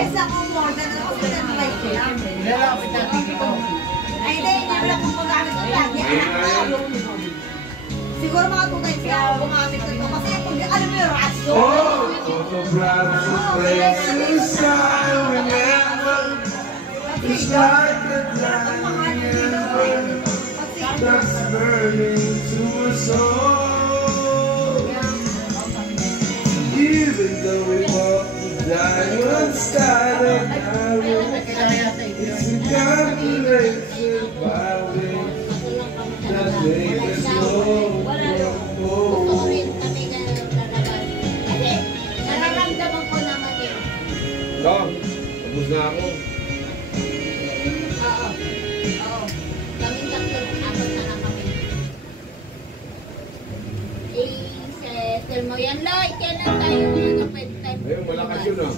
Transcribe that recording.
Isa ko more than ako sa life ko lang. Lalapit natin ito. Ay, hindi wala kong magamit ko lagi. Siguro mga 2 times na ako gumamit ko ito. Kasi kung alam mo yung raso. It's like a diamond that's burning to a soul. Even though we walk the diamond sky of it's a calculation by which that make us go. Gusto rin kami na lalabas. Kasi nararamdaman ko naman yun. Lang, tapos na ako. Oo. Kaming tatlo, apat na lang kami. Settle mo yan, Lloyd. Kailan tayo pwede tayo? Ayun, malakas yun ah.